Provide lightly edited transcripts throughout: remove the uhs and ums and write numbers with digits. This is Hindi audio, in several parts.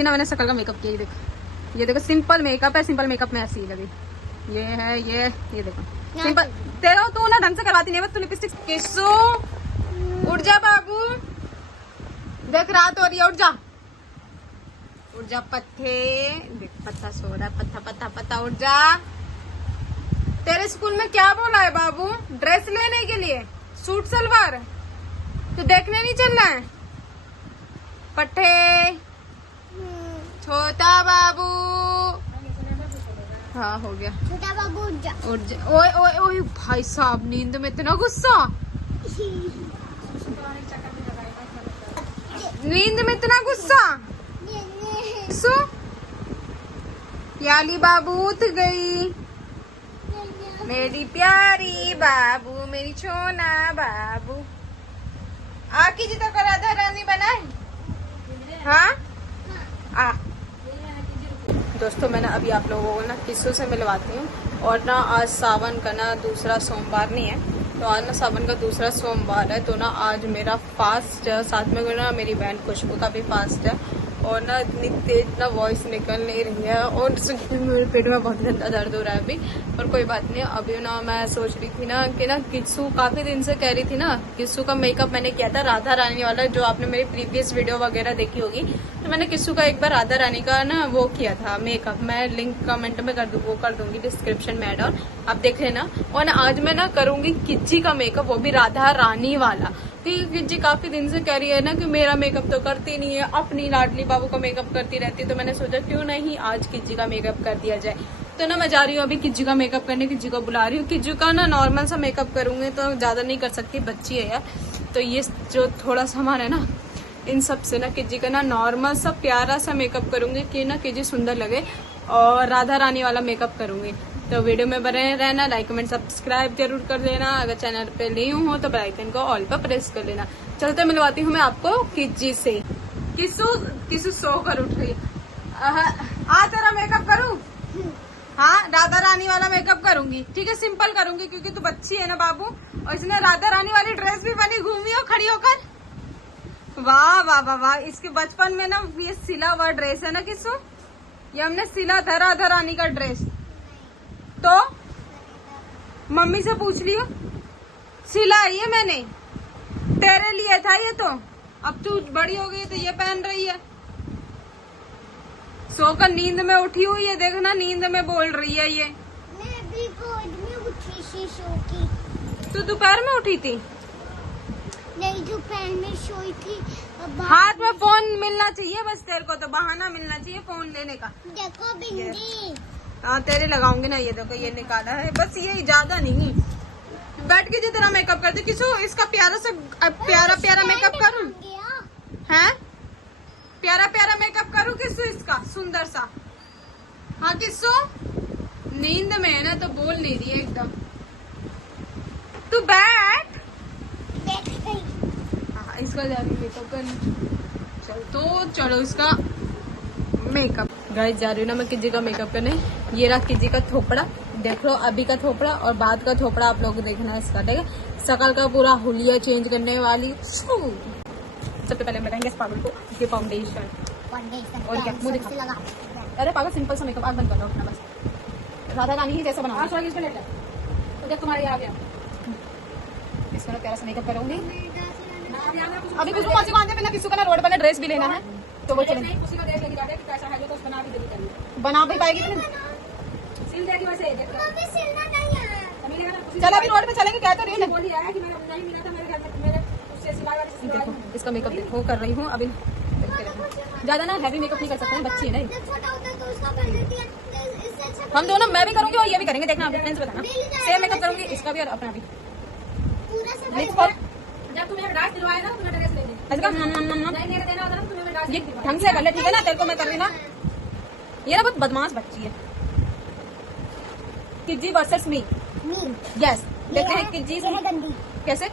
इसकी ना मैंने शक्ल का मेकअप किया, ये देखो सिंपल मेकअप है, सिंपल मेकअप में ऐसी लगी। ये है ये देखो सिंपल। तेरा तू ना ढंग से करवाती नहीं, बस तू लिपस्टिक। किस्सू उठ जा बाबू, देख रात हो रही है, उठ जा उठ जा। पत्ते देख, पत्ता सो रहा है, पत्ता पत्ता पत्ता, उठ जा। तेरे स्कूल में क्या बोला है बाबू? ड्रेस लेने के लिए, सूट सलवार, तो देखने नहीं चलना है? पट्टे छोटा बाबू, हाँ हो गया। छोटा बाबू उठ जा। उठ जा। ओए ओए ओए भाई साहब, नींद में इतना गुस्सा, नींद में इतना गुस्सा। सो याली बाबू उठ गई, मेरी प्यारी बाबू, मेरी छोना बाबू। आकी जी तो राधा रानी बनाए। हाँ आ दोस्तों, मैं ना अभी आप लोगों को ना किस्सू से मिलवाती हूँ। और ना आज सावन का ना दूसरा सोमवार नहीं है, तो आज ना सावन का दूसरा सोमवार है, तो ना आज मेरा फास्ट है, साथ में ना मेरी बहन खुशबू का भी फास्ट है। और ना इतनी तेज ना वॉइस निकल नहीं रही है, और मेरे पेट में बहुत गंदा दर्द हो रहा है अभी। पर कोई बात नहीं, अभी ना मैं सोच रही थी ना कि ना किस्सू काफी दिन से कह रही थी ना, किस्सू का मेकअप मैंने किया था राधा रानी वाला, जो आपने मेरी प्रीवियस वीडियो वगैरह देखी होगी। तो मैंने किस्सू का एक बार राधा रानी का ना वो किया था मेकअप, मैं लिंक कमेंट में कर दूंगी डिस्क्रिप्शन में ऐड, और आप देख लेना। और ना आज मैं ना करूंगी किज्जी का मेकअप, वो भी राधा रानी वाला। किज्जी काफी दिन से कह रही है ना कि मेरा मेकअप तो करती नहीं है, अपनी लाडली बाबू का मेकअप करती रहती है, तो मैंने सोचा क्यों नहीं आज किज्जी का मेकअप कर दिया जाए। तो ना मैं जा रही हूँ अभी किज्जी का मेकअप करने, किज्जी को बुला रही हूँ। किज्जी का ना नॉर्मल सा मेकअप करूंगी, तो ज्यादा नहीं कर सकती, बच्ची है यार। तो ये जो थोड़ा सामान है ना, इन सब से ना किज्जी का ना नॉर्मल सा प्यारा सा मेकअप करूंगी कि ना किज्जी सुंदर लगे, और राधा रानी वाला मेकअप करूंगी। तो वीडियो में बने रहना, लाइक कमेंट सब्सक्राइब जरूर कर देना। अगर चैनल पे न्यू हो तो बेल आइकन को ऑल पर प्रेस कर लेना। चलते मिलवाती हूँ मैं आपको किज्जी से। किस्सू सो कर उठ रही है। आ तेरा मेकअप करूँ? हाँ, राधा रानी वाला मेकअप करूंगी, ठीक है, सिंपल करूंगी क्योंकि तू बच्ची है ना बाबू। और इसने राधा रानी वाली ड्रेस भी बनी, घूमी हो खड़ी होकर। वाह वाह वाह वाह, इसके बचपन में ना ये सिला हुआ ड्रेस है ना किस्सू, ये हमने सिला था राधा रानी का ड्रेस। तो मम्मी से पूछ लियो, सिलाई है मैंने, तेरे लिए था ये। तो अब तू बड़ी हो गई तो ये पहन रही है। सोकर नींद में उठी हुई है, देखना नींद में बोल रही है ये। मैं भी गोद में उठी सी सो की। तू दोपहर में उठी थी? नहीं, दोपहर में सोई थी। हाथ में फोन मिलना चाहिए बस, तेरे को तो बहाना मिलना चाहिए फोन लेने का। देखो बिंदी। हाँ तेरे लगाऊंगी ना, ये देखो ये निकाला है बस, ये ज्यादा नहीं। बैठ के जितना मेकअप करती किसो, इसका प्यारा सा प्यारा मेकअप करूं? हैं? प्यारा प्यारा मेकअप करूं किसो इसका सुंदर सा? हाँ किसो, नींद में है ना तो बोल नहीं रही है एकदम। तू बैठ गई। हाँ, इसका जा रही मेकअप करने। चल तो चलो इसका मेकअप। गाइस जा रही हूँ ना मैं किज्जी का मेकअप करने। ये रहा किज्जी का थोपड़ा, देख लो अभी का थोपड़ा और बाद का थोपड़ा आप लोग को देखना है इसका, ठीक है। शकल का पूरा हुलिया चेंज करने वाली। सबसे पहले लगाएंगे इस पागल को ये फाउंडेशन, और क्या मुंह दिखा। अरे पागल सिंपल सा मेकअप, आग बंद कर लो अपना बस, राधा रानी ही जैसा बनाओ। तो जब तुम्हारे आ गया इसका प्यारा सा मेकअप करूंगी। अभी कुछ कौन सी बांधे, पहले किसी का ना रोड पर ड्रेस भी लेना है, तो वो चलेंगे। बना भी पाएगी चल अभी रोड पे चलेंगे, क्या तो रही देखो इसका मेकअप देखो कर रही हूँ अभी। ज्यादा ना हैवी मेकअप नहीं कर सकते हैं, बच्ची है ना। हम दोनों, मैं भी करूंगी और ये भी करेंगे, देखना आप फ्रेंड्स बताना। सेम मेकअप करूंगी इसका भी और अपना भी। जब तुम्हें डांस दिलवाएगा ना तुम्हें ड्रेस ये ढंग से कर ले, ठीक है ना। तेरे को मैं कर रही ना, ये ना बहुत बदमाश बच्ची है। किज्जी वर्सेस मी, यस। देखते हैं किज्जी गंदी कैसे,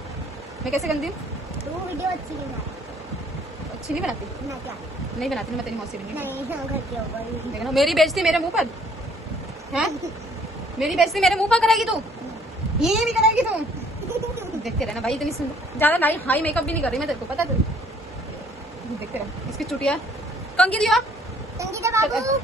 मैं कैसे गंदी हूँ। वो वीडियो अच्छी अच्छी नहीं नहीं बनाती। बनाती, ना क्या? नहीं बनाती ना, मैं तेरी मौसी बनी। नहीं, घर के ऊपर। देखना मेरी बेइज्जती मेरे मुंह पर है, मेरी बेइज्जती मेरे मुंह पर कराएगी तू, ये भी कराएगी तू। देखते रहना भाई, इतनी ज्यादा हाई मेकअप भी नहीं कर रही मैं, तेरे को पता है। देखते रहना इसकी चुटिया कंगी दिया संगीता बाबू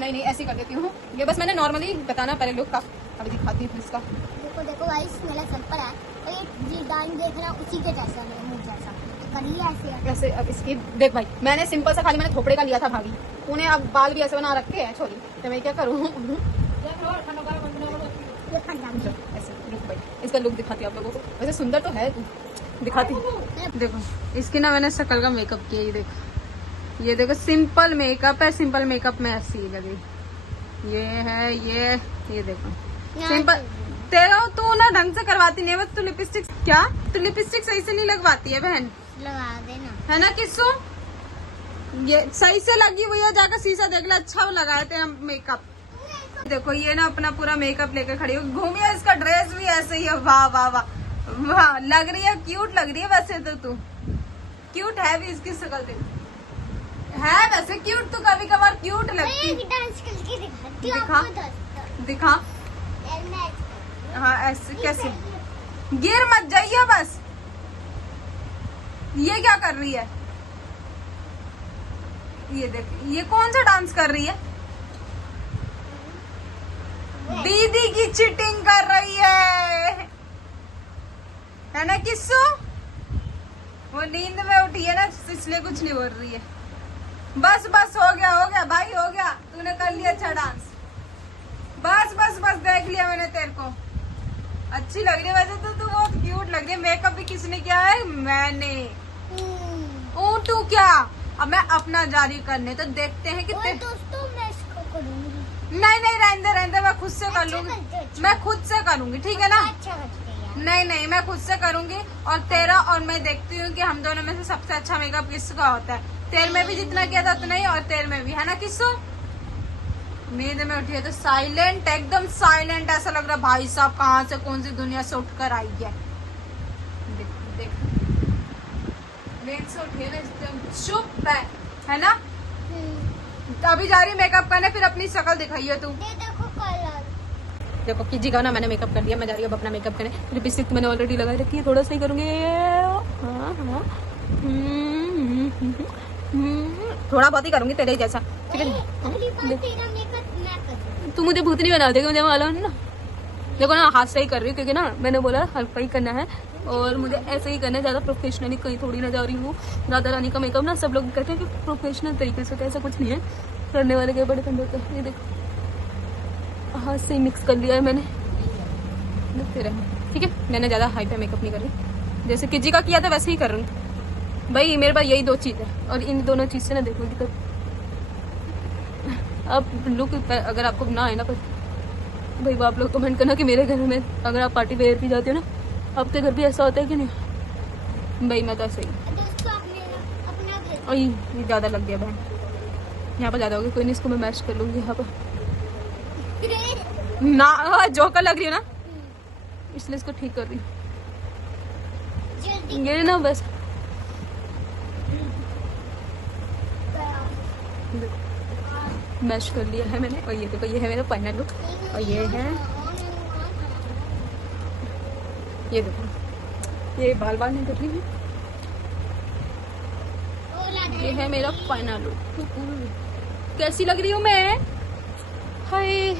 नहीं ऐसे कर देती हूँ। ये बस मैंने नॉर्मली बताना पहले लुक का, अभी दिखाती हूँ इसका। देखो देखो गाइस, मेरा सिंपल है और ये डिजाइन देख रहा उसी के जैसा मेरे मुंह जैसा, तो करिए ऐसे। वैसे अब इसकी देख भाई, मैंने सिंपल सा खाली मैंने थोपड़े का लिया था भाभी, उन्हें अब बाल भी ऐसे बना रखे हैं छोरी, तो मैं क्या करूँ। ऐसे लुक भाई, इसका लुक दिखाती हूँ आप लोगों को। वैसे सुंदर तो है तू, दिखाती हूँ। देखो इसकी ना मैंने शकल का मेकअप किया, ये देखो सिंपल मेकअप है, सिंपल मेकअप में ऐसी ही लगी। ये है ये देखो सिंपल। तेरा तू ना ढंग से करवाती नहीं है, बस तू लिपस्टिक क्या, तू लिपस्टिक सही से नहीं लगवाती है बहन, लगा देना है ना किस्सू। ये सही से लगी हुई है, जाकर शीशा देख ले, अच्छा लगाए थे हम मेकअप। देखो ये ना अपना पूरा मेकअप लेकर खड़ी हो घूमी है, इसका ड्रेस भी ऐसे ही है। वाह वाह वाह वाह, लग रही है क्यूट लग रही है। वैसे तो तू क्यूट है भी, इसकी शक्ल देख है वैसे क्यूट, तो कभी कभार क्यूट लगती है। डांस करके दिखाती हूँ दिखा। आपको, दोस्तों। दिखा। हाँ ऐसे कैसे, गिर मत जाइए बस। ये क्या कर रही है, ये देख, ये कौन सा डांस कर रही है। दीदी की चीटिंग कर रही है ना किस्सू। वो नींद में उठी है ना, इसलिए कुछ नहीं बोल रही है। बस बस हो गया भाई, हो गया, तूने कर लिया अच्छा डांस। बस बस बस देख लिया मैंने तेरे को, अच्छी लग रही है। वैसे तो तू बहुत क्यूट लग रही है। मेकअप भी किसने किया है, मैंने। तू क्या, अब मैं अपना जारी करने, तो देखते हैं कि दोस्तों मैं इसको करूंगी। नहीं रहने दे, मैं खुद से कर लूंगी, मैं खुद से करूंगी, ठीक है ना। अच्छा नहीं मैं खुद से करूंगी। और तेरा और मैं देखती हूँ कि हम दोनों में से सबसे अच्छा मेकअप किसका होता है। तेरे में भी जितना किया था उतना ही, और तेरे में भी, है ना किस्सू। नींद में उठी है तो साइलेंट, एकदम साइलेंट, ऐसा लग रहा भाई साहब कहाँ से कौन सी दुनिया से उठकर आई है। देख नींद से उठी है ना, एकदम चुप है ना। अभी जा रही मेकअप करने, फिर अपनी शक्ल दिखाइए तू। देखो कलर, देखो किजी का ना मैंने मेकअप कर लिया, मैं जा रही हूँ अब अपना मेकअप करने। लिपस्टिक मैंने ऑलरेडी लगाई रखी है, थोड़ा सा ही करूंगी। हाँ थोड़ा बहुत ही करूंगी तेरे जैसा, ठीक है। तू मुझे भूत नहीं बना देगा, मुझे मालूम है ना। देखो ना हाथ से ही कर रही हूँ, क्योंकि ना मैंने बोला हल्का ही करना है और मुझे ऐसे ही करना है, ज्यादा प्रोफेशनली कहीं थोड़ी ना जा रही हूँ। राधा रानी का मेकअप ना सब लोग कहते हैं कि प्रोफेशनल तरीके से, तो ऐसा कुछ नहीं है। करने वाले के बड़े कंधे होते, ये देखो हाथ से ही मिक्स कर लिया है मैंने, देखते रहे, ठीक है। मैंने ज्यादा हाई पे मेकअप नहीं कर रही, जैसे किजी का किया था वैसे ही कर रही हूँ भाई। मेरे पास यही दो चीज है, और इन दोनों चीज से ना देखो दिक्कत। अब लुक अगर आपको ना आए ना भाई, आप लोग कमेंट करना कि मेरे घर में अगर आप पार्टी वेयर भी जाते हो ना, आपके घर भी ऐसा होता है कि नहीं। भाई मैं तो ऐसे ही। और ये ज्यादा लग गया बहन, यहाँ पर ज्यादा होगी, कोई नहीं, इसको मैं मैच कर लूंगी यहाँ पर ना। जोकर लग रही है ना, इसलिए इसको ठीक कर रही हूँ। ये ना बस मैच कर लिया है मैंने। और ये देखो, ये है मेरा फाइनल लुक, और ये है, ये देखो, ये बाल नहीं कर रही है। ये है मेरा फाइनल लुक। कैसी लग रही हूँ मैं, हाय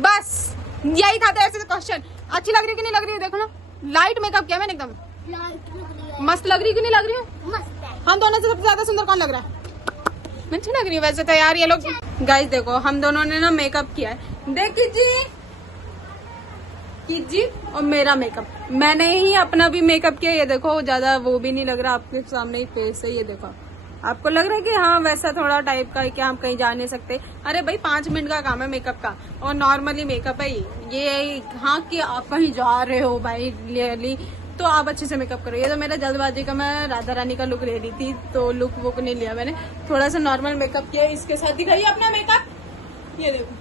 बस यही था तेरे से क्वेश्चन, अच्छी लग रही है कि नहीं लग रही है। देखो ना लाइट मेकअप किया मैंने, एकदम मस्त लग रही है कि नहीं लग रही है। हम दोनों से सबसे ज्यादा सुंदर कौन लग रहा है, मैं अच्छी लग रही हूँ वैसे तो यार। ये लोग गाइस देखो, हम दोनों ने ना मेकअप किया है, देख कीजिए और मेरा मेकअप, मैंने ही अपना भी मेकअप किया। ये देखो ज्यादा वो भी नहीं लग रहा, आपके सामने ही फेस है। ये देखो आपको लग रहा है कि हाँ वैसा थोड़ा टाइप का है कि हम कहीं जा नहीं सकते। अरे भाई 5 मिनट का काम है मेकअप का, और नॉर्मली मेकअप है ये। हाँ कि आप कहीं जा रहे हो भाई रियली, तो आप अच्छे से मेकअप करो। ये तो मेरा जल्दबाजी का, मैं राधा रानी का लुक ले रही थी तो लुक वो नहीं लिया मैंने, थोड़ा सा नॉर्मल मेकअप किया। इसके साथ दिखाइए अपना मेकअप, ये देखो।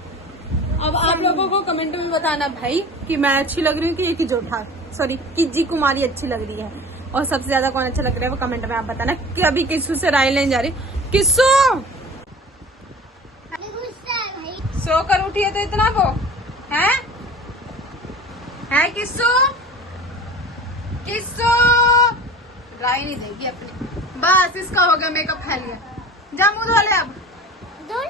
अब आप लोगों को कमेंट में बताना भाई कि मैं अच्छी लग रही हूँ कि ये किजोठा, सॉरी किजी कुमारी अच्छी लग रही है, और सबसे ज्यादा कौन अच्छा लग रहा है वो कमेंट में आप बताना। कि अभी किस्सू से राय लेने जा रही, किस्सू सोकर उठी है तो इतना वो है किस्सू राय नहीं देगी अपनी, बस इसका हो गया मेकअप फैल गया। जा मुंह धो ले अब। दूर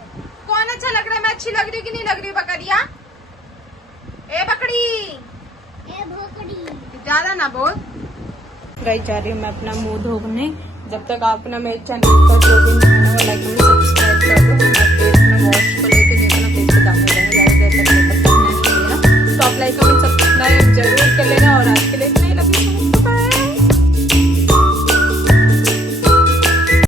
कौन अच्छा लग रहा है? मैं अच्छी लग रही हूँ कि नहीं लग रही हूँ बकरिया? ए बकरी, ए भोकड़ी। ज्यादा ना बोल। गाइस जा रही हूँ मैं अपना मुंह धोने। जब तक आप ना मेरे चैनल पर जो भी नया है वो लाइक सब्सक्राइब कर दो। मैं फेस में वॉश को लेके देखना फेस पे दाग हो जाएगा, ज्यादा देर तक मेकअप